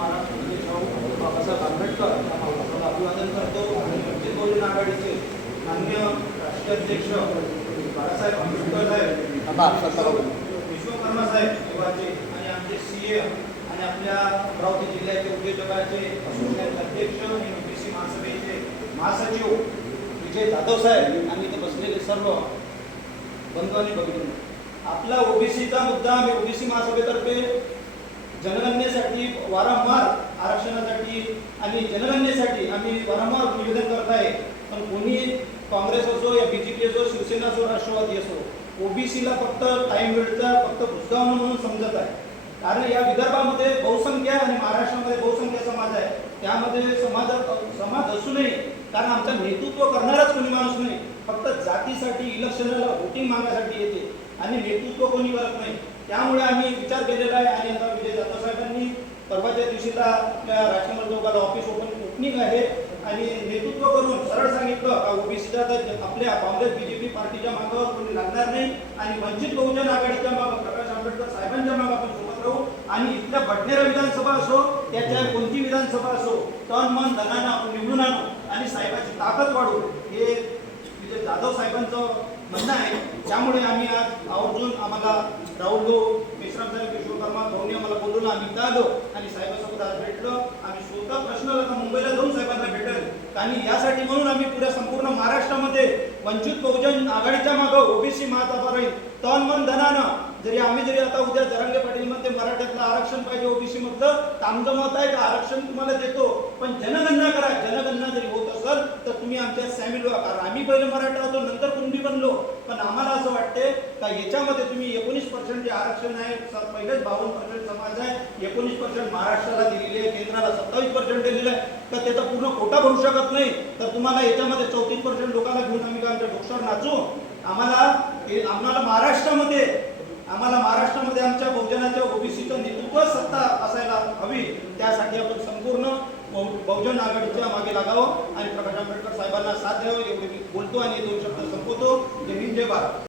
महाराष्ट्र शाहू बाबासाहेब आंबेडकर यांना अभिवादन करतो आणि वंचित बहुजन आघाडीचे मान्य राष्ट्रीय अध्यक्ष बाळासाहेब आंबेडकर साहेब, विश्वकर्मा साहेब युवाचे आणि आमचे सीए आणि आपल्या अमरावती जिल्ह्याचे उद्योजकाचे असोसिएशन अध्यक्ष आणि ओबीसी महासभेचे महासचिव विजय जाधव साहेब आणि इथे बसलेले सर्व बंधू आणि भगिनी, आपला ओबीसीचा मुद्दा आम्ही ओबीसी महासभेतर्फे जनगणनेसाठी वारंवार आरक्षणासाठी आणि जनगणनेसाठी आम्ही वारंवार निवेदन करत आहे. पण कोणी काँग्रेस असो या बीजेपी असो शिवसेना असो राष्ट्रवादी असो ओबीसीला फक्त टाइम मिळतं, फक्त भुजगावणं म्हणून समजत आहे. कारण या विदर्भामध्ये बहुसंख्या आणि महाराष्ट्रामध्ये बहुसंख्या समाज आहे. त्यामध्ये समाज असूनही कारण आमचं नेतृत्व करणारच कोणी माणूस नाही, फक्त जातीसाठी इलेक्शनला वोटिंग मागण्यासाठी येते आणि नेतृत्व कोणी करत नाही. त्यामुळे आम्ही विचार केलेला आहे आणि आता विजय जाधव साहेबांनी परवाच्या दिवशीला आपल्या राजकमल चौकाला ऑफिस ओपनिंग आहे आणि नेतृत्व करून सरळ सांगितलं का ओबीसीच्या आपल्या काँग्रेस बीजेपी पार्टीच्या मागे कोणी लागणार नाही आणि वंचित बहुजन आघाडीच्या मागे प्रकाश आंबेडकर साहेबांच्या मागे आपण सोबत राहू आणि इथल्या बडनेरा विधानसभा असो त्याच्या कोणती विधानसभा असो तन मन धनानं आपण निवडून आणू आणि साहेबांची ताकद वाढवू, हे विजय जाधव साहेबांचं म्हणणं आहे. त्यामुळे आम्ही आज आवर्जून आम्हाला राहुल मेश्राम साहेब विश्वकर्मा भाऊनी आम्हाला बोलवलं, आम्ही इथं आलो आणि साहेबांसोबत आज भेटलो. आम्ही स्वतः प्रश्न मुंबईला जाऊन साहेबांना भेटेल आणि यासाठी म्हणून आम्ही पुऱ्या संपूर्ण महाराष्ट्रामध्ये वंचित बहुजन आघाडीच्या मागं ओबीसी महासभा राहील तन मन धनानं. जरी आता उद्या जरांगे पाटील मध्ये मराठ्यातलं आरक्षण पाहिजे ओबीसी मधलं तर आमचं मत आहे का आरक्षण तुम्हाला देतो, पण जनगणना करा. जनगणना जरी होत असेल तर तुम्ही आमच्या सामील व्हा. कारण आम्ही पहिले मराठा होतो नंतर कुणबी बनलो, पण आम्हाला असं वाटते का याच्यामध्ये तुम्ही 19% जे आरक्षण आहे, पहिलेच 52% समाज आहे, 19% महाराष्ट्राला दिलेले आहे, केंद्राला 27% दिलेलं आहे, तर त्याचा पूर्ण कोटा भरू शकत नाही. तर तुम्हाला याच्यामध्ये 34% लोकांना घेऊन आम्ही आमच्या डोक्यावर नाचू. आम्हाला महाराष्ट्रामध्ये आमच्या बहुजनाच्या ओबीसीचं नेतृत्व सत्ता असायला हवी. त्यासाठी आपण संपूर्ण बहुजन आघाडीच्या मागे लागावं आणि प्रकाश आंबेडकर साहेबांना साथ द्यावं एवढे मी बोलतो आणि 2 शब्द संपवतो. जय हिंद, जय भारत.